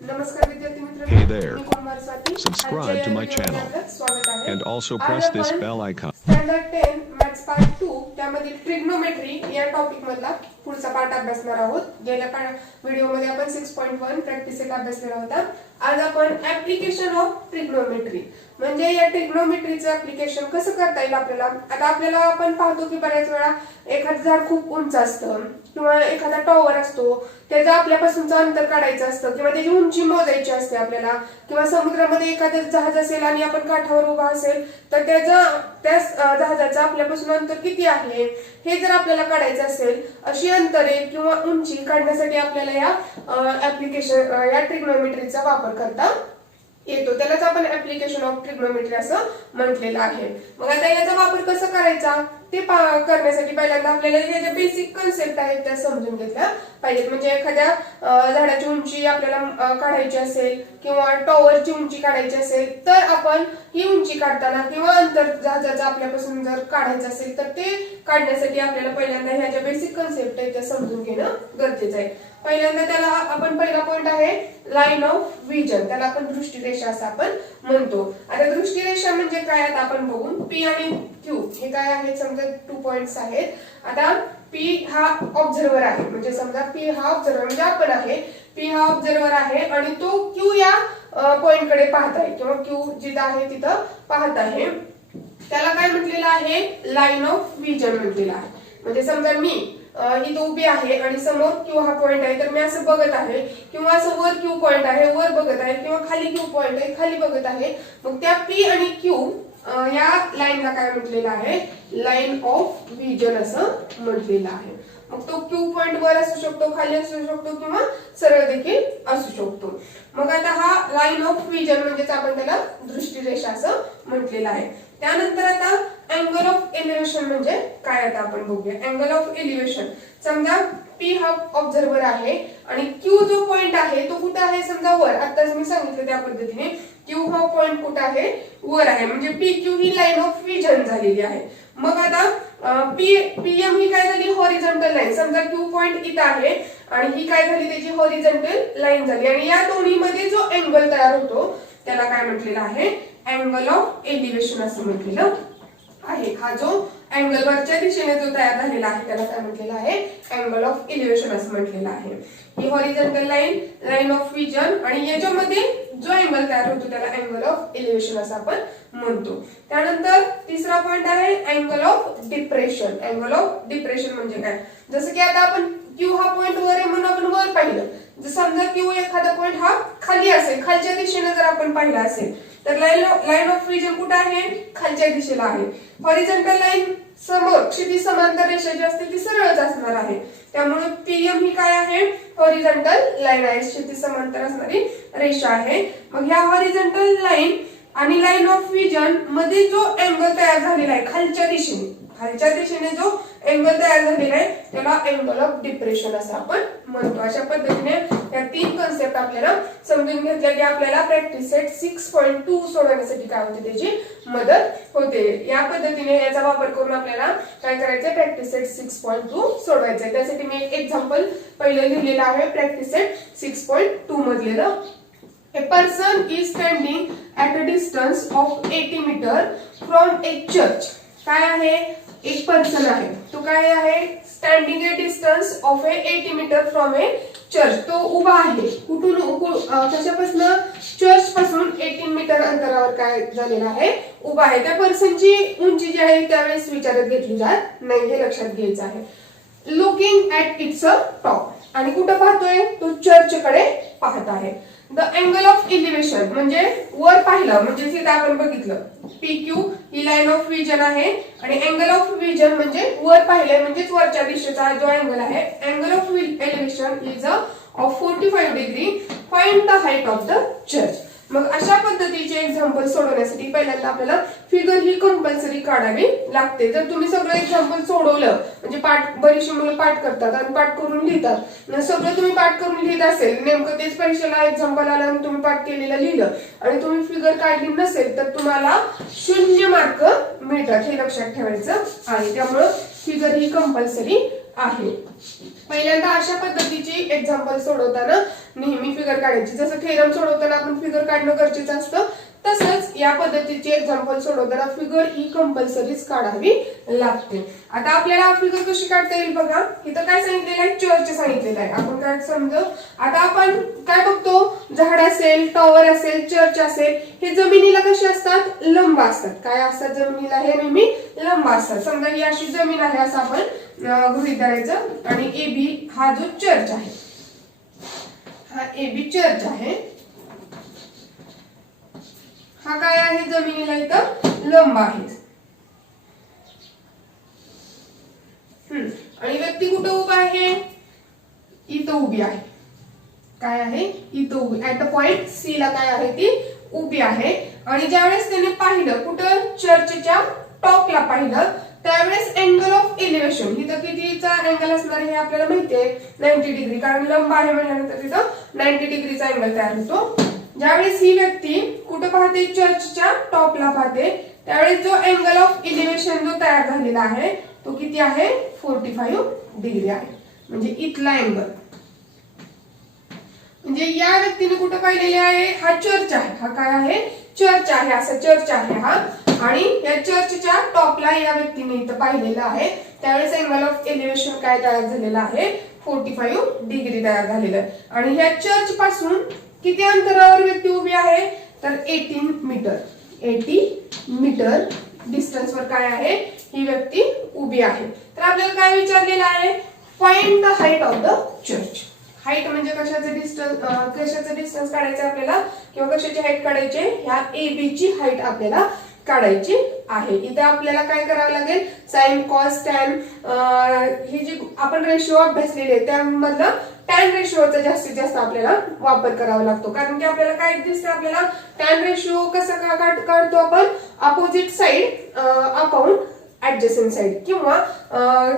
नमस्कार विद्यार्थी मित्रांनो, Hey there. Me Kumar Swati. Subscribe आजच्या to या my व्हिडिओमध्ये channel. आपलं स्वागत आहे. And also आज press this आपण bell icon. Standard 10 maths part 2 त्यामधील ट्रिग्नोमेट्री या टॉपिक मधला पुढचा पार्ट अभ्यासणार आहोत. गेल्या व्हिडिओमध्ये आपण 6.1 प्रॅक्टिस सेट अभ्यासलेला होता. आज आपण ऍप्लिकेशन ऑफ ट्रिग्नोमेट्री म्हणजे या ट्रिग्नोमेट्रीचं ऍप्लिकेशन कसं करता येईल आपल्याला. आता आपल्याला आपण पाहतो की बऱ्याच वेळा एखादं झाड खूप उंच असतं किंवा एखादा टॉवर असतो, त्याचं आपल्यापासूनचं अंतर काढायचं असतं किंवा त्याची उंची मोजायची असते आपल्याला, किंवा समुद्रामध्ये एखादं जहाज असेल आणि आपण काठावर उभा असेल तर त्या जहाजाचं आपल्यापासून अंतर किती आहे हे जर आपल्याला काढायचं असेल, अशी अंतरे किंवा उंची काढण्यासाठी आपल्याला या ऍप्लिकेशन या ट्रिग्नोमेट्रीचा वापर करता येतो. त्यालाच आपण ऍप्लिकेशन ऑफ ट्रिग्नोमेट्री असं म्हटलेलं आहे. मग आता याचा वापर कसा करायचा ते करण्यासाठी पहिल्यांदा आपल्याला ज्या बेसिक कन्सेप्ट आहेत त्या समजून घेतल्या पाहिजेत. म्हणजे एखाद्या झाडाची उंची आपल्याला काढायची असेल किंवा टॉवरची उंची काढायची असेल तर आपण ही उंची काढताना किंवा अंतर जहाजाचं आपल्यापासून जर काढायचं असेल तर ते काढण्यासाठी आपल्याला पहिल्यांदा ह्या ज्या बेसिक कन्सेप्ट आहेत त्या समजून घेणं गरजेचं आहे. पहिल्यांदा त्याला आपण पहिला पॉइंट आहे लाईन ऑफ विजन, त्याला आपण दृष्टिरेषा असं आपण म्हणतो. आता दृष्टिरेषा म्हणजे काय आता आपण बघू. पी आणि क्यू हे काय आहेत, समजा 2 पॉइंट्स आहेत. आता पी हा ऑब्झर्वर आहे, म्हणजे समजा पी हा ऑब्झर्वर म्हणजे आपण आहे, पी हा ऑब्झर्वर आहे आणि तो क्यू या पॉइंट कडे पाहत आहे किंवा क्यू जिथं आहे तिथं पाहत आहे. त्याला काय म्हटलेलं आहे, लाईन ऑफ विजन म्हटलेलं आहे. म्हणजे समजा मी इथं उभी आहे आणि समोर क्यू हा पॉइंट आहे तर मी असं बघत आहे, किंवा असं वर क्यू पॉइंट आहे वर बघत आहे, किंवा खाली क्यू पॉइंट आहे खाली बघत आहे. मग त्या पी आणि क्यू या लाईनला काय म्हटलेलं आहे, लाईन ऑफ विजन असं म्हटलेलं आहे. मग तो क्यू पॉइंट वर असू शकतो, खाली असू शकतो किंवा सरळ देखील असू शकतो. मग आता हा लाईन ऑफ विजन म्हणजेच आपण त्याला दृष्टिरेषा असं म्हटलेलं आहे. त्यानंतर आता अँगल ऑफ एलिव्हेशन म्हणजे काय आता आपण बघूया. अँगल ऑफ एलिव्हेशन, समजा पी हा ऑब्झर्वर आहे आणि क्यू जो पॉइंट आहे तो कुठे आहे, समजा वर. आताच मी सांगितलं त्या पद्धतीने क्यू हा पॉइंट कुठे आहे, वर आहे. म्हणजे P Q he line of vision झालेली आहे. मग आता पीएम ही काय झाली, हॉरिझॉन्टल लाईन. समजा क्यू पॉइंट इथं आहे आणि ही काय झाली, त्याची हॉरिझॉन्टल लाईन झाली आणि या दोन्हीमध्ये जो अँगल तयार होतो त्याला काय म्हटलेलं आहे, अँगल ऑफ एलिव्हेशन असं म्हटलेलं आहे. हा जो अँगल वरच्या दिशेने जो तयार झालेला आहे त्याला काय म्हटलेलं आहे, अँगल ऑफ एलिव्हेशन असं म्हटलेलं आहे. ही horizontal line, line of vision आणि याच्यामध्ये जो अँगल तयार होतो त्याला अँगल ऑफ एलिव्हेशन असं आपण म्हणतो. त्यानंतर तिसरा पॉइंट आहे angle of depression. Angle of depression म्हणजे काय, जसं की आता आपण क्यू हा पॉइंट वर आहे म्हणून आपण वर पाहिलं. जर समजा क्यू एखादा पॉइंट हा खाली असेल, खालच्या दिशेने जर आपण पाहिला असेल तर लाईन ऑफ विजन कुठे आहे, खालच्या दिशेला आहे. हॉरिझॉन्टल लाईन समोर क्षितिज समांतर रेषा जी असते ती सरळच असणार आहे. त्यामुळे पीएम ही काय आहे, हॉरिझॉन्टल लाईन आहे, क्षितिज समांतर असणारी रेषा आहे. मग ह्या हॉरिझॉन्टल लाईन आणि लाईन ऑफ विजन मध्ये जो अँगल तयार झालेला आहे खालच्या दिशेने जो अँगल तयार झालेला आहे त्याला अँगल ऑफ डिप्रेशन असं आपण म्हणतो. अशा पद्धतीने या 3 कन्सेप्ट आपल्याला समजून घेतल्या की आपल्याला प्रॅक्टिस सेट 6.2 सोडवण्यासाठी काय होते, त्याची मदत होते. या पद्धतीने याचा वापर करून आपल्याला काय करायचंय, प्रॅक्टिस सेट 6.2 सोडवायचंय. त्यासाठी मी एक एक्झाम्पल पहिलं लिहिलेलं आहे practice set 6.2 मधलेलं. A person is standing at a distance of 80 meter from a church. काय आहे, एक पर्सन आहे, तो काय आहे, standing a distance of a 80 metre from a church. तो उभा आहे कुठून, कशापासून, चर्च पासून 18 मीटर अंतरावर काय झालेला आहे, उभा आहे. त्या पर्सनची उंची जी आहे त्यावेळेस विचारात घेतली जात नाही, हे लक्षात घ्यायचं आहे. लुकिंग ऍट इट्स टॉप, आणि कुठं पाहतोय, तो चर्चकडे पाहत आहे. द अँगल ऑफ एलिव्हेशन म्हणजे वर पाहिलं म्हणजे तिथे आपण बघितलं P Q he line of vision आहे आणि अँगल ऑफ विजन म्हणजे वर पाहिलंय म्हणजेच वरच्या दिशेचा जो अँगल आहे. Angle of elevation is of 45 degree. Find the height of the church. मग अशा पद्धतीचे एक्झाम्पल सोडवण्यासाठी पहिल्यांदा आपल्याला फिगर ही कंपल्सरी काढावी लागते. जर तुम्ही सगळं एक्झाम्पल सोडवलं म्हणजे बरीचशी मुलं पाठ करतात आणि पाठ करून लिहितात, सगळं तुम्ही पाठ करून लिहित असेल, नेमकं तेच परीक्षेला एक्झाम्पल आलं आणि तुम्ही पाठ केलेलं लिहिलं आणि तुम्ही फिगर काढली नसेल तर तुम्हाला 0 मार्क मिळतात, हे लक्षात ठेवायचं आहे. त्यामुळं फिगर ही कंपल्सरी आहे. पहिल्यांदा अशा पद्धतीची एक्झाम्पल सोडवताना नेहमी फिगर काढायची. जसं थेरम सोडवताना आपण फिगर काढणं गरजेचं असतं, तसंच या पद्धतीची एक्झाम्पल सोडवताना फिगर ही कंपल्सरीच काढावी लागते. आता आपल्याला फिगर कशी काढता येईल बघा. इथं काय सांगितलेलं आहे, चर्च सांगितलेलं आहे. आपण काय समजू, आता आपण काय बघतो, झाड असेल, टॉवर असेल, चर्च असेल, हे जमिनीला कसे असतात, लंब असतात. काय असतात जमिनीला, हे नेहमी लंब असतात. समजा ही अशी जमीन आहे असं आपण गृहीत धरायचं आणि AB हा जो चर्च आहे, हा AB चर्च आहे. हा काय आहे, जमिनीला इथं लंब आहे. आणि व्यक्ती कुठं उभा आहे, इथं उभी आहे. काय आहे, इथं उभी. ऍट द पॉइंट C ला काय आहे, ती उभी आहे. आणि ज्यावेळेस त्याने पाहिलं कुठं, चर्चच्या टॉपला पाहिलं, त्यावेळेस अँगल ऑफ एलिव्हेशन इथं कितीचा अँगल असणार हे आपल्याला माहिती आहे, 90 डिग्री. कारण लंब आहे म्हटल्यानंतर तिथं 90 डिग्रीचा अँगल तयार होतो. ज्यावेळेस ही व्यक्ती कुठं पाहते, चर्चच्या टॉपला पाहते, त्यावेळेस जो अँगल ऑफ एलिव्हेशन जो तयार झालेला आहे तो किती आहे, 45 डिग्री आहे. म्हणजे इथला अँगल, म्हणजे या व्यक्तीने कुठं पाहिलेले आहे, हा चर्च आहे. हा काय आहे, चर्च आहे. असा चर्च आहे हा. आणि या चर्चच्या टॉपला या व्यक्तीने इथं पाहिलेलं आहे. त्यावेळेस अँगल ऑफ एलिव्हेशन काय तयार झालेला आहे, 45 डिग्री तयार झालेलं आहे. आणि ह्या चर्च पासून किती अंतरावर व्यक्ती उभी आहे, तर 18 मीटर. 80 मीटर डिस्टन्स वर काय आहे, ही व्यक्ती उभी आहे. तर आपल्याला काय विचारलेलं आहे, find the height of the church. Height म्हणजे कशाचं डिस्टन्स काढायचं आपल्याला, किंवा कशाची हाईट काढायची, ह्या AB ची हाईट आपल्याला काढायची आहे. इथे आपल्याला काय करावं लागेल, साइन, कॉस, टॅन हे जे आपण रेशिओ अभ्यासलेले आहे त्यामधला टॅन रेशिओचा जास्तीत जास्त आपल्याला वापर करावा लागतो. कारण की आपल्याला काय दिसतं, आपल्याला टॅन रेशिओ कसा काढतो आपण, opposite side upon adjacent side, किंवा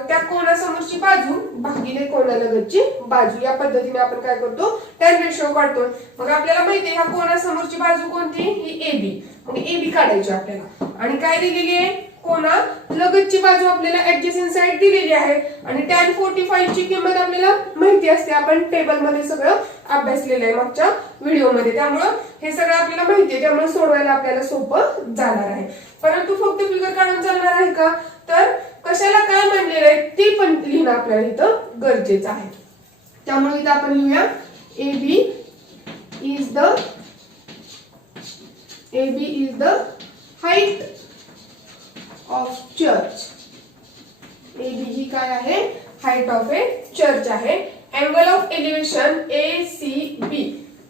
त्या कोणासमोरची बाजू भागिले कोणालगतची बाजू, या पद्धतीने आपण काय करतो, टॅन रेशिओ काढतो. मग आपल्याला माहिती आहे ह्या कोणासमोरची बाजू कोणती, ही AB. मग AB काढायची आपल्याला. आणि काय दिलेली आहे, कोणा लगतची बाजू आपल्याला ऍडजसेंट साइड दिलेली आहे. आणि tan 45 ची किंमत आपल्याला माहिती असते, आपण टेबल मध्ये सगळं अभ्यासलेलं आहे मागच्या व्हिडिओमध्ये. त्यामुळं हे सगळं आपल्याला माहिती आहे, त्यामुळे सोडवायला आपल्याला सोपं जाणार आहे. परंतु फक्त फिगर काढून चालणार आहे का, तर कशाला काय म्हणलेलं आहे ते पण लिहिणं आपल्याला इथं गरजेचं आहे. त्यामुळे इथं आपण लिहूया, AB is the height of church. AB ही काय आहे, हाईट ऑफ ए चर्च आहे. Angle of elevation ACB,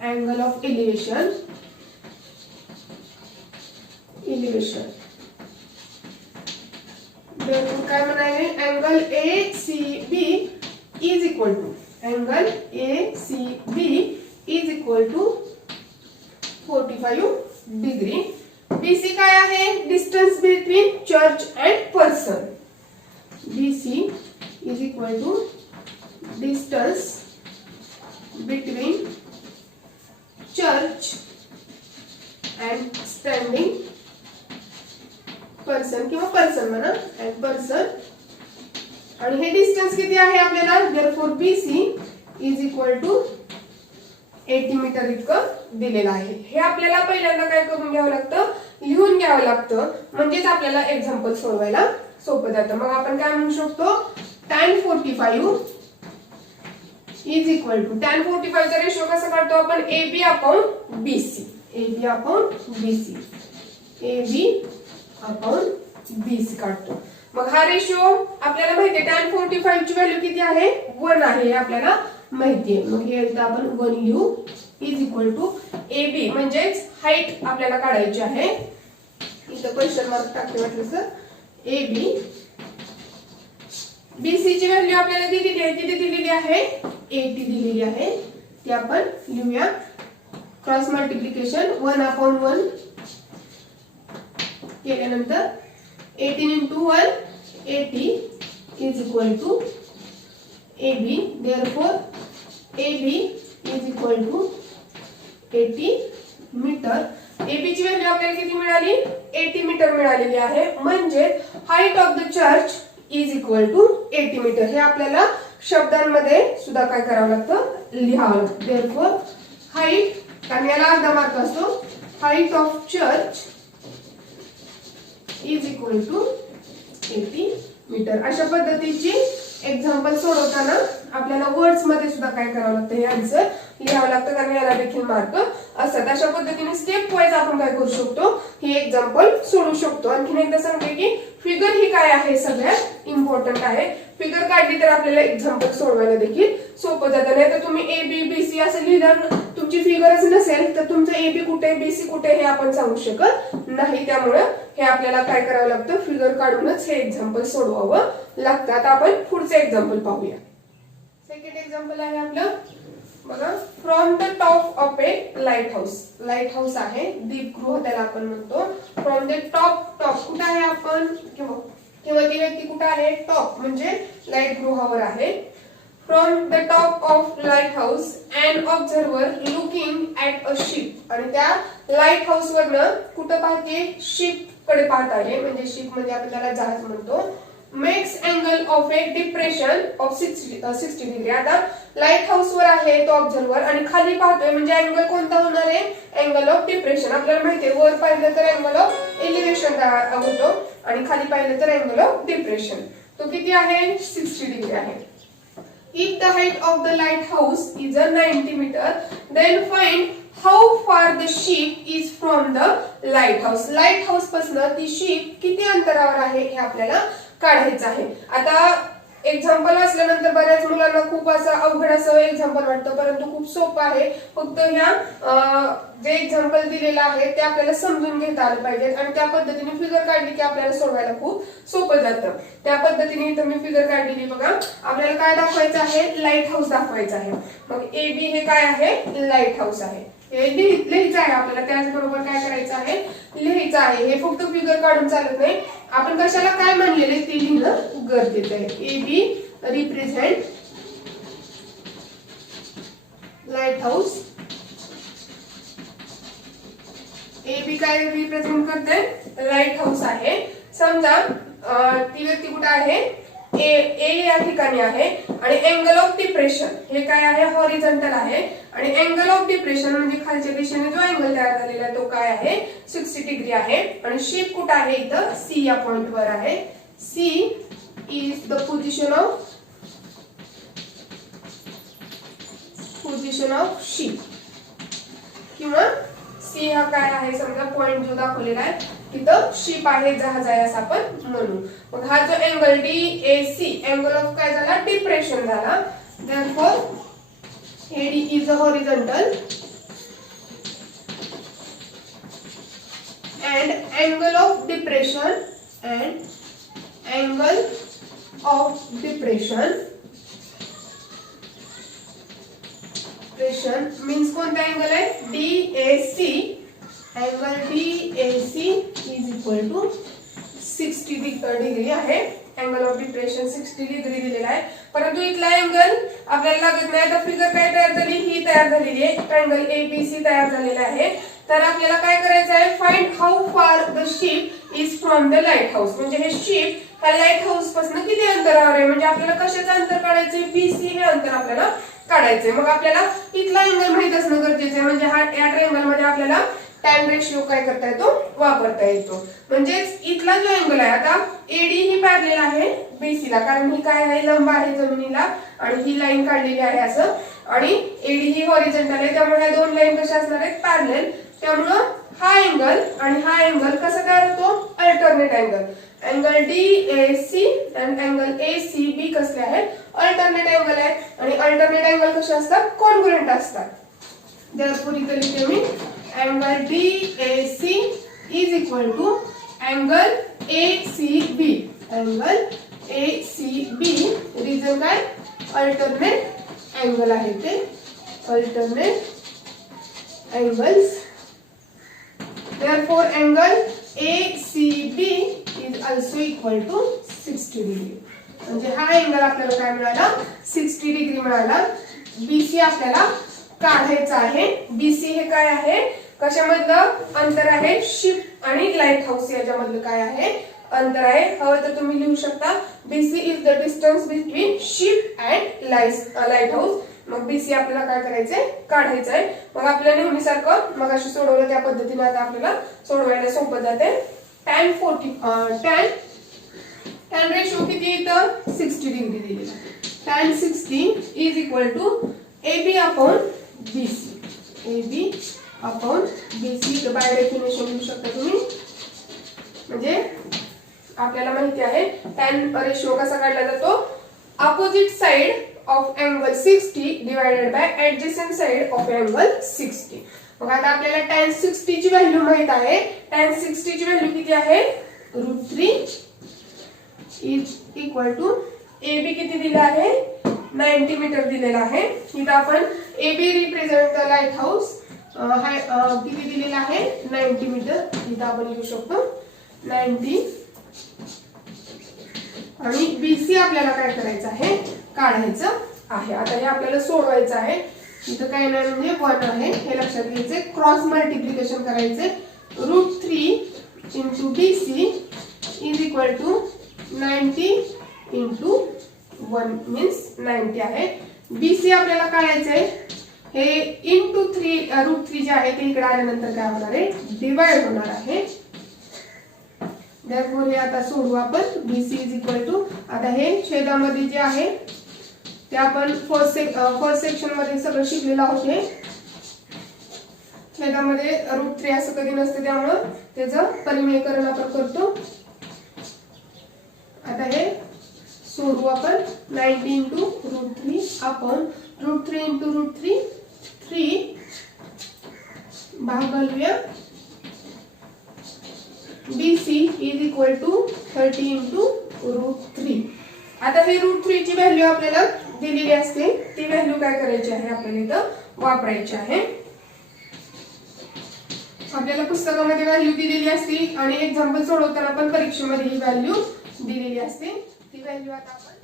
angle of elevation काय म्हणाले, angle ACB is equal to, angle ACB is equal to 45 degree. BC काय आहे, distance between church and person. BC is equal to distance between church and standing person, किंवा person म्हणा, and person. आणि हे distance किती आहे आपल्याला, therefore BC is equal to 80 metre इतकं दिलेलं आहे. हे आपल्याला पहिल्यांदा काय करून घ्यावं लागतं, लिहून घ्यावं लागतं, म्हणजेच आपल्याला एक्झाम्पल सोडवायला सोपं जातं. मग आपण काय म्हणू शकतो, tan 45 is equal to, tan 45 चा रेशो कसा काढतो आपण, AB upon BC. AB upon BC, AB upon BC काढतो. मग हा रेशो आपल्याला माहिती आहे, tan 45 ची व्हॅल्यू किती आहे, 1 आहे, हे आपल्याला माहिती आहे. मग हे आपण 1 लिहू, इज इक्वल टू AB म्हणजेच हाईट आपल्याला काढायची आहे. इथं क्वेश्चन मार्क टाकले वाटलं तर, AB. BC ची व्हॅल्यू आपल्याला दिलेली आहे, किती दिलेली आहे, 80 दिलेली आहे. ती आपण लिहूया, क्रॉस मल्टिप्लिकेशन 1 अपॉन 1 केल्यानंतर 18 into 1 80 is equal to AB. Therefore AB is equal to 80 metre. AB ची व्हॅल्यू आपल्याला किती मिळाली, 80 मीटर मिळालेली आहे. म्हणजे height of the church is equal to 80 metre. हे आपल्याला शब्दांमध्ये सुद्धा काय करावं लागतं, लिहावं लागतं. देअरफॉर हाईट, कारण याला अर्धा मार्क असतो, height of church is equal to 80 metre. अशा पद्धतीची एक्झाम्पल सोडवताना आपल्याला वर्ड्स मध्ये सुद्धा काय करावं लागतं, हे आन्सर लिहावं लागतं, कारण याला देखील मार्क असतात. अशा पद्धतीने स्टेप वाईज आपण काय करू शकतो, ही एक्झाम्पल सोडवू शकतो. आणखीन एकदा सांगते की फिगर ही काय आहे, सगळ्यात इम्पॉर्टंट आहे. फिगर काढली तर आपल्याला एक्झाम्पल सोडवायला देखील सोपं जातं. नाही तर तुम्ही ए बी बी सी असं लिहिलं, तुमची फिगरच नसेल तर तुमचं ए बी कुठे बी सी कुठे हे आपण सांगू शकत नाही. त्यामुळे हे आपल्याला काय करावं लागतं, फिगर काढूनच हे एक्झाम्पल सोडवावं लागतं. आता आपण पुढचं एक्झाम्पल पाहूया. सेकंड एक्झाम्पल आहे आपलं, बघा, from the top of A light house. Light house आहे, दीपगृह त्याला आपण म्हणतो. फ्रॉम द टॉप, टॉप कुठे आहे आपण, किंवा ती व्यक्ती कुठे आहे, टॉप म्हणजे लाईट गृहावर आहे. From the top of light house and observer looking at a ship. आणि त्या लाईट हाऊस वरनं कुठं पाहते, शिप कडे पाहत आहे. म्हणजे शिप म्हणजे आपण त्याला जहाज म्हणतो. Makes angle of A depression of 60 degree. आता लाईट हाऊस वर आहे तो ऑब्झर्वर आणि खाली पाहतोय, म्हणजे अँगल कोणता होणार आहे, अँगल ऑफ डिप्रेशन. आपल्याला माहितीये वर पाहिलं तर अँगल ऑफ एलिव्हेशन होतो आणि खाली पाहिलं तर अँगल ऑफ डिप्रेशन. तो किती आहे, 60 डिग्री आहे. If the height of the lighthouse is 90 metre, then find how far the ship is from the lighthouse. Lighthouse पासून ती शिप किती अंतरावर आहे हे आपल्याला काढायचं आहे. आता एक्झाम्पल वाचल्यानंतर बऱ्याच मुलांना खूप असं अवघड असं एक्झाम्पल वाटतं, परंतु खूप सोपं आहे. फक्त ह्या जे एक्झाम्पल दिलेलं आहे ते आपल्याला समजून घेता आलं पाहिजे आणि त्या पद्धतीने फिगर काढली की आपल्याला सोडवायला खूप सोपं जातं. त्या पद्धतीने इथं मी फिगर काढलेली बघा. आपल्याला काय दाखवायचं आहे, लाईट हाऊस दाखवायचं आहे. मग ए बी हे काय आहे, लाईट हाऊस आहे. हे लिहायचं आहे आपल्याला. त्याचबरोबर काय करायचं आहे, लिहायचं आहे. हे फक्त फिगर काढून चालत नाही, आपण कशाला काय म्हणलेले ते लिहिणं गरजेचं आहे. A B represent lighthouse. A B काय रिप्रेझेंट करते, लाईट हाऊस आहे. समजा ती व्यक्ती कुठे आहे, ए या ठिकाणी आहे आणि अँगल ऑफ डिप्रेशन हे काय आहे, हॉरिझॉन्टल आहे. आणि अँगल ऑफ डिप्रेशन म्हणजे खालच्या दिशेने जो अँगल तयार झालेला आहे तो काय आहे, 60 डिग्री आहे. आणि शिप कुठे आहे, इथं सी या पॉइंट वर आहे. C is the position of ship, किंवा सी हा काय आहे, समजा पॉइंट जो दाखवलेला आहे तिथं शिप आहे, जहाज आहे असं आपण म्हणू. मग हा जो angle D A C, angle of काय झाला, डिप्रेशन झाला. Therefore AD is a horizontal and angle of depression means कोणता अँगल आहे, DAC. Angle DAC is equal to 60 degree आहे. अँगल ऑफ डिप्रेशन 60 डिग्री दिलेला आहे, परंतु इथला अँगल आपल्याला लागत नाही. तर फिगर काय तयार झाली, ही तयार झालेली आहे. अँगल ABC तयार झालेला आहे. तर आपल्याला काय करायचं आहे, find how far the ship is from the light house. म्हणजे हे शिप ह्या लाईट हाऊस पासून किती अंतरावर आहे, म्हणजे आपल्याला कशाचं अंतर काढायचंय, BC हे अंतर आपल्याला काढायचंय. मग आपल्याला इथला अँगल माहित असणं गरजेचं आहे. म्हणजे हा या ट्रायंगल मध्ये आपल्याला टॅन रेशिओ काय करता येतो, वापरता येतो. म्हणजेच इथला जो अँगल आहे, आता एडी ही पॅरलल आहे BC ला, कारण ही काय आहे, लंब आहे जमिनीला आणि ही लाईन काढलेली आहे असं. आणि एडी ही हॉरिझॉन्टल आहे, त्यामुळे ह्या दोन लाईन कशा असणार आहेत, पॅरलल. त्यामुळं हा अँगल आणि हा अँगल कसा तयार होतो, अल्टरनेट अँगल. अँगल DAC आणि अँगल ACB कसले आहेत, अल्टरनेट अँगल आहे. आणि अल्टरनेट अँगल कसे असतात, कॉन्ग्रुएंट असतात. देअरफॉर इथे लिहिते मी angle DAC is equal to angle ACB. Angle ACB reason काय, अल्टरनेट अँगल आहे ते, alternate angles. Therefore, angle ACB is also equal to 60 degree. म्हणजे हा अँगल आपल्याला काय मिळाला, 60 डिग्री मिळाला. BC आपल्याला काढायचा आहे. BC हे काय आहे, कशामधलं अंतर आहे, शिप आणि लाईट हाऊस याच्यामधलं काय आहे, अंतर आहे. हवं तर तुम्ही लिहू शकता BC is the distance between ship and light house. मग BC आपल्याला काय करायचंय, काढायचं आहे. मग आपल्या नेहमीसारखं मग अशी सोडवलं त्या पद्धतीने आता आपल्याला सोडवायला सोपं जाते. tan रेशो किती इथं 60 डिग्री दिलेला. tan 60 is equal to AB upon BC. AB upon BC by definition लिहू शकता तुम्ही. म्हणजे आपल्याला माहिती आहे tan रेशो कसा काढला जातो, opposite side of angle 60 divided by adjacent side of angle 60. मग आता आपल्याला tan 60 ची व्हॅल्यू माहित आहे. tan 60 ची व्हॅल्यू किती आहे, √3 इज इक्वल टू AB किती दिला आहे, 90 मीटर दिलेला आहे. इथं आपण AB represent the light house किती दिलेला आहे, 90 मीटर. इथं आपण लिहू शकतो 90. आणि BC आपल्याला काय करायचं आहे, काढायचं आहे. आता हे आपल्याला सोडवायचं आहे. इथं काय नाही म्हणजे 1 आहे हे लक्षात घ्यायचे. क्रॉस मल्टिप्लिकेशन करायचे. √3 into BC is equal to 90 into 1 means 90 आहे. BC आपल्याला काढायचंय. हे इंटू 3 √3 जे आहे ते इकडे आल्यानंतर काय होणार आहे, डिवाइड होणार आहे. Therefore हे आता सोडवू आपण. BC इज इक्वल टू, आता हे छेदामध्ये जे आहे ते आपण फर्स्ट सेक्शन मध्ये सगळं शिकलेलं आहोत. हे छेदामध्ये √3 असं कधी नसते, त्यामुळं त्याचं परिमेयकरण आपण करतो. आता हे सोडवू आपण. 90 इंटू √3 अपॉन √3 इंटू √3 3 भागालूया. BC is equal to 30 into √3. आता हे √3 ची व्हॅल्यू आपल्याला दिलेली असते, ती व्हॅल्यू काय करायची आहे, आपल्याला इथं वापरायची आहे. आपल्याला पुस्तकामध्ये व्हॅल्यू दिलेली असते आणि एक्झाम्पल सोडवताना पण परीक्षेमध्ये ही व्हॅल्यू दिलेली असते. ती व्हॅल्यू आता आपण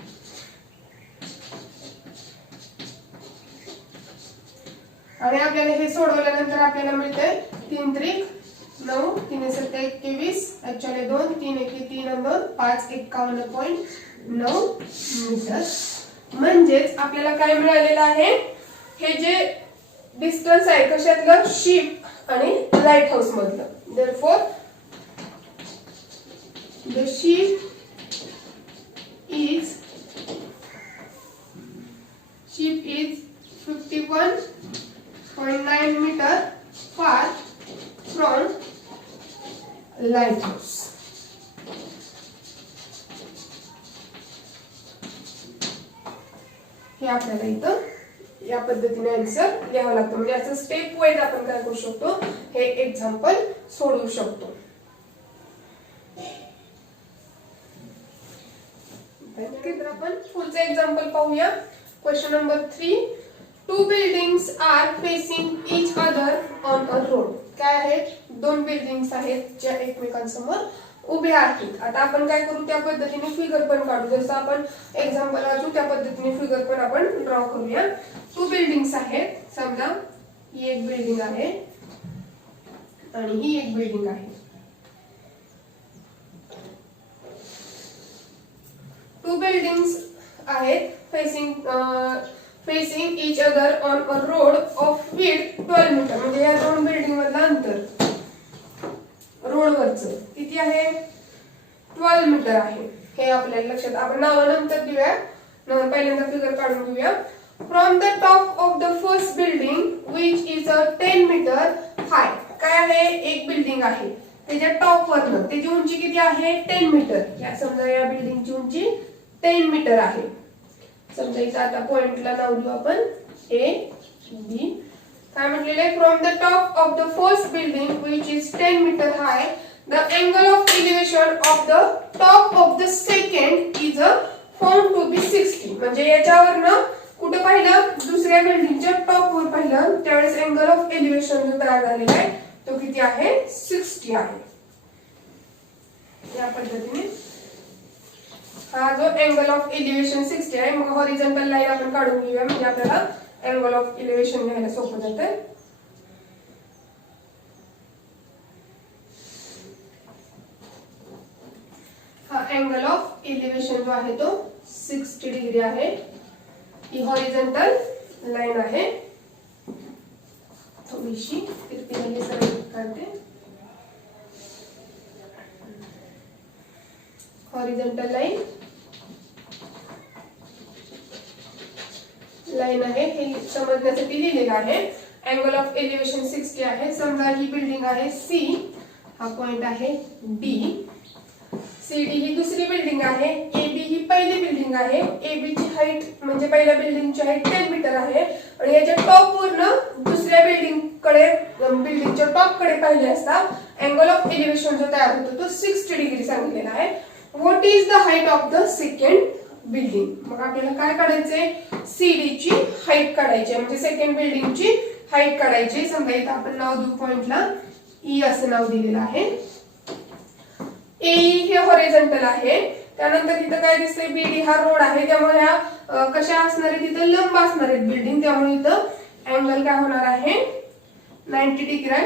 आणि आपल्याला हे सोडवल्यानंतर आपल्याला मिळतंय 3 त्रिक 9, 3 7 21, ऍक्च्युअली 2, 3 1 3 आणि 2 5 51.9 मीटर. म्हणजेच आपल्याला काय मिळालेलं आहे, हे जे डिस्टन्स आहे कशातलं, शिप आणि लाईट हाऊस मधलं. Therefore the ship is 51.9 metre far from lighthouse. हे आपल्याला इथं या पद्धतीने आन्सर लिहावं लागतं. म्हणजे असं स्टेप वाईज आपण काय करू शकतो, हे एक्झाम्पल सोडवू शकतो. आपण पुढचं एक्झाम्पल पाहूया. Question number 3. 2 buildings are facing each other on a road. काय आहेत, 2 बिल्डिंग्स आहेत ज्या एकमेकांसमोर उभ्या आहेत. आता आपण काय करू, त्या पद्धतीने फिगर पण काढू. जसं आपण एक्झाम्पल वाचू त्या पद्धतीने फिगर पण आपण ड्रॉ करूया. 2 बिल्डिंग्स आहेत. समजा ही एक बिल्डिंग आहे आणि ही एक बिल्डिंग आहे. 2 बिल्डिंग्स आहेत facing each other on a road of width 12 metre. म्हणजे या 2 बिल्डिंग मधलं अंतर रोडवरचं किती आहे, 12 मीटर आहे. हे आपल्याला लक्षात, आपण नावानंतर देऊया. पहिल्यांदा फिगर काढून घेऊया. From the top of the first building which is a 10 metre high. काय आहे, एक बिल्डिंग आहे, त्याच्या टॉप वरनं त्याची उंची किती आहे, 10 मीटर. या समजा या बिल्डिंगची उंची 10 मीटर आहे. समजा इथं आता पॉइंटला नाव देऊ आपण A B. काय म्हटलेलं आहे, from the top of the first building which is 10 metre high the angle of elevation of the top of the second is found to be 60. म्हणजे याच्यावरनं कुठं पाहिलं, दुसऱ्या बिल्डिंगच्या टॉप वर पाहिलं त्यावेळेस अँगल ऑफ एलिव्हेशन जो तयार झालेला आहे तो किती आहे, 60 आहे. या पद्धतीने हा जो अँगल ऑफ एलिव्हेशन 60 आहे. मग हॉरिझॉन्टल लाईन आपण काढून घेऊया, म्हणजे आपल्याला अँगल ऑफ एलिव्हेशन घ्यायला सोपं जातं. एलिव्हेशन जो आहे तो 60 डिग्री आहे. ही हॉरिझॉन्टल लाईन आहे. थोडीशी तिरपी झाली सरळ काढते. हॉरिझॉन्टल लाईन आहे. हे समजण्यासाठी लिहिलेलं आहे. अँगल ऑफ एलिव्हेशन 60 आहे. समजा ही बिल्डिंग आहे सी, हा पॉइंट आहे डी. सी डी ही दुसरी बिल्डिंग आहे. ए बी ही पहिली बिल्डिंग आहे. ए बी ची हाईट म्हणजे पहिल्या बिल्डिंगची हाईट 10 मीटर आहे आणि याच्या टॉप वरन दुसऱ्या बिल्डिंगच्या टॉप कडे पाहिले असता अँगल ऑफ एलिव्हेशन जो तयार होतो तो 60 डिग्री सांगितलेला आहे. What is the height of the second building. मग आपल्याला काय काढायचंय, सीडी ची हाईट काढायची म्हणजे सेकंड बिल्डिंगची हाईट काढायची. समजा इथं आपण नाव देऊ पॉइंटला ई असं नाव दिलेलं आहे. ए हे हॉरिझॉन्टल आहे. त्यानंतर तिथं काय दिसतंय, बीडी हा रोड आहे. त्यामुळे ह्या कशा असणार आहे, तिथं लंब असणार आहेत बिल्डिंग. त्यामुळे इथं अँगल काय होणार आहे 90 डिग्री.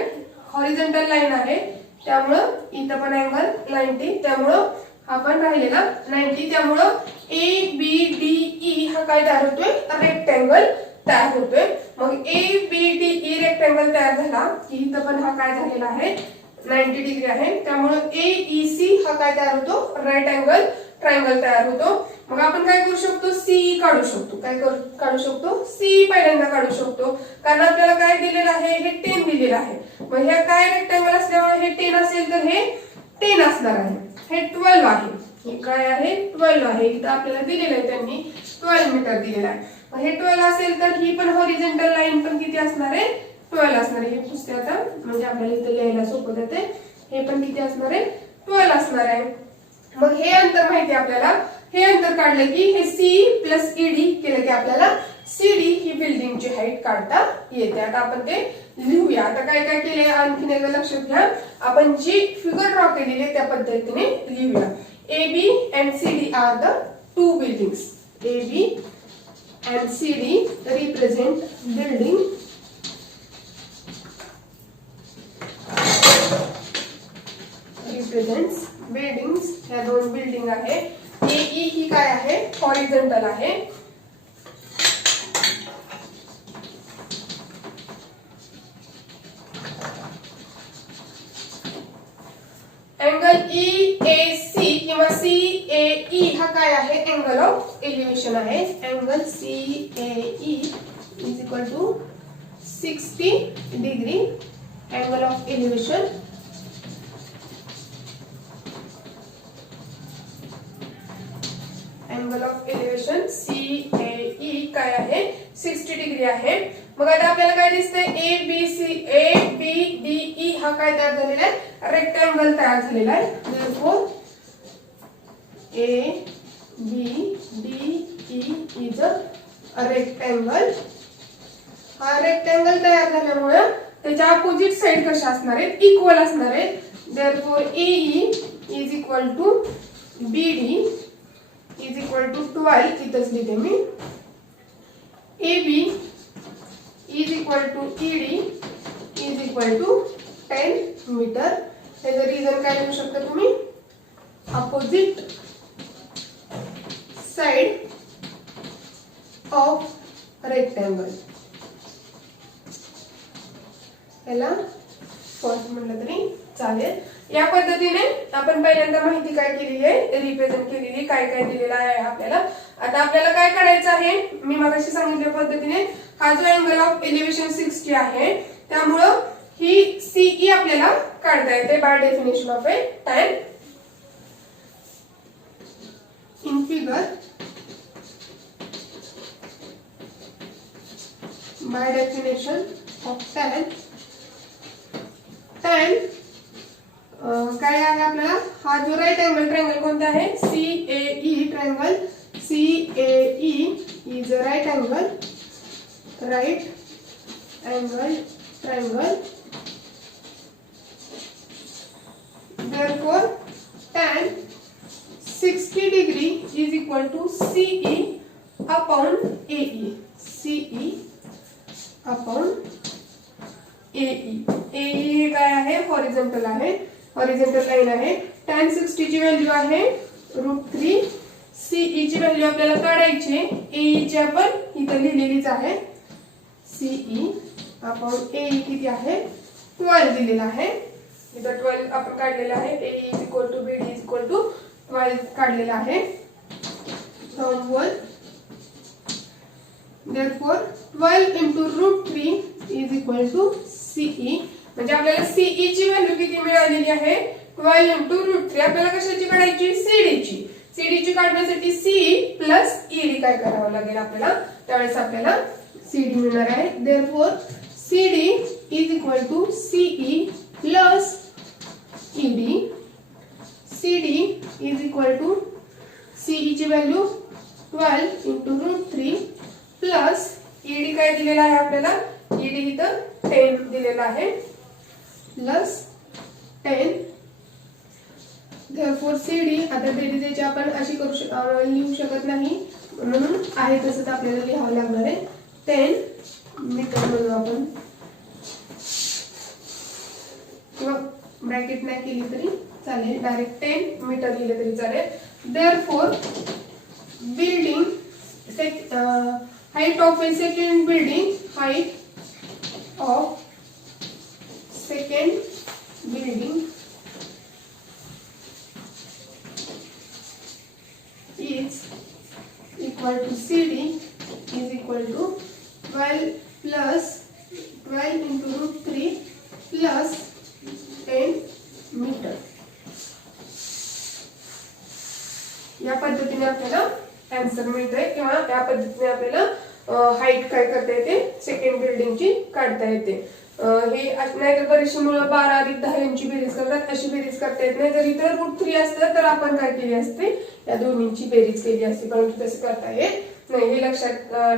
हॉरिझॉन्टल लाईन आहे त्यामुळं इथं पण अँगल 90. त्यामुळं हा पण राहिलेला 90. त्यामुळं ए बी डी ई हा काय तयार होतोय, रेक्टँगल तयार होतोय. मग A B D E rectangle तयार झाला की इथं पण हा काय झालेला आहे 90 डिग्री आहे. त्यामुळे ए ई सी हा काय तयार होतो, राईट अँगल ट्रायंगल तयार होतो. मग आपण काय करू शकतो, सीई काढू शकतो. काय काढू शकतो, सीई पहिल्यांदा काढू शकतो. कारण आपल्याला काय दिलेलं आहे, हे 10 दिलेलं आहे. मग हे काय रेक्टँगल असल्यामुळे हे 10 असेल तर हे 10 असणार आहे. हे 12 आहे. हे काय आहे 12 आहे. इथं आपल्याला दिलेलं आहे त्यांनी 12 मीटर दिलेलं आहे. मग हे 12 असेल तर ही पण हॉरिझॉन्टल लाईन पण किती असणार आहे, 12 असणार आहे. हे पुसते आता म्हणजे आपल्याला इथं लिहायला सोपं जाते. हे पण किती असणार आहे, 12 असणार आहे. मग हे अंतर माहिती आपल्याला. हे अंतर काढलं की हे सी प्लस ईडी केलं की आपल्याला सीडी ही बिल्डिंगची हाईट काढता येते. आता आपण ते लिहूया. आता काय काय केले आणखीन एकदा लक्षात घ्या. आपण जी फिगर ड्रॉ केलेली आहे त्या पद्धतीने लिहूया. A B and C D are the two buildings. A B and C D represent building represents buildings. ह्या दोन बिल्डिंग आहे. ए ई ही काय आहे, हॉरिझॉन्टल आहे. अँगल ई ए सी किंवा सी ए ई हा काय आहे, अँगल ऑफ एलिव्हेशन आहे. Angle C A E is equal to 60 degree angle of elevation. Angle of elevation C A E काय आहे 60 डिग्री आहे. मग आता आपल्याला काय दिसतंय, ए बी डी ई हा काय तयार झालेला आहे, रेक्टँगल तयार झालेला आहे. therefore A B D E is a rectangle. हा रेक्टँगल तयार झाल्यामुळे त्याच्या अपोजिट साइड कशा असणार आहेत, इक्वल असणार आहेत. therefore AE is equal to BD is equal to 12. इथंच लिहिते मी. AB is equal to ED is equal to 10 metre. त्याचं रिझन काय लिहू शकता तुम्ही, अपोजिट साइड ऑफ रेक्टँगल. याला फर्स्ट म्हटलं तरी चालेल. या पद्धतीने आपण पहिल्यांदा माहिती काय केलेली आहे, रिप्रेझेंट केलेली, काय काय दिलेलं आहे आपल्याला. आता आपल्याला काय करायचं आहे, मी मगाशी सांगितल्या पद्धतीने हा जो अँगल ऑफ एलिव्हेशन 60 आहे त्यामुळं ही सीई आपल्याला काढता येते by definition of a tan. In figure by definition of tan. Tan काय आहे आपल्याला, हा जो राईट अँगल ट्रायंगल कोणता आहे, CAE triangle. CAE is a right angle triangle. therefore tan 60 degree is equal to CE upon AE. CE upon AE. AE काय आहे, horizontal आहे, हॉरिझॉन्टल लाईन आहे. tan 60 ची व्हॅल्यू आहे √3 सीई ची व्हॅल्यू आपल्याला काढायची आहे. एई ची आपण इथं लिहिलेलीच आहे. सीई आपण एई किती आहे 12 दिलेला आहे. इथं 12 आपण काढलेला आहे. AE is equal to BD is equal to 12 काढलेला आहे. From 1 therefore 12 into √3 is equal to CE. म्हणजे आपल्याला CE ची व्हॅल्यू किती मिळालेली आहे 12 into √3. आपल्याला कशाची काढायची CD ची. CD ची काढण्यासाठी CE प्लस ED काय करावं लागेल आपल्याला त्यावेळेस आपल्याला CD मिळणार आहे. therefore CD is equal to CE plus ED. CD is equal to CE ची व्हॅल्यू 12 into √3 प्लस ईडी काय दिलेला आहे आपल्याला ईडी इथं 10 दिलेला आहे प्लस 10. therefore CD आता बेरीज आपण अशी लिहू शकत नाही म्हणून आहे तसंच आपल्याला लिहावं लागणार आहे. 10 मीटर म्हणून आपण किंवा ब्रॅकेट नाही केली तरी चालेल डायरेक्ट 10 मीटर लिहिले तरी चालेल. therefore building height of a second building, height of second building is equal to CD is equal to 12 plus 12 into √3 plus 10 meter. या पद्धतीने आपल्याला आन्सर मिळतोय किंवा त्या पद्धतीने आपल्याला हाईट काय करता येते सेकंड बिल्डिंगची काढता येते. हे नाहीतर बरेचशी मुलं 12 अधिक 10 यांची बेरीज करतात. अशी बेरीज करता येत नाही. जर इतर √3 असतं तर आपण काय केली असते या दोन्हींची बेरीज केली असते परंतु तसे करता येत नाही. हे लक्षात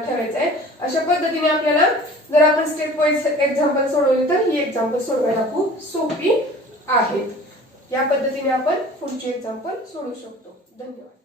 ठेवायचं आहे. अशा पद्धतीने आपल्याला जर आपण स्टेप वाईज एक्झाम्पल सोडवले तर ही एक्झाम्पल सोडवायला खूप सोपी आहेत. या पद्धतीने आपण पुढची एक्झाम्पल सोडवू शकतो. धन्यवाद.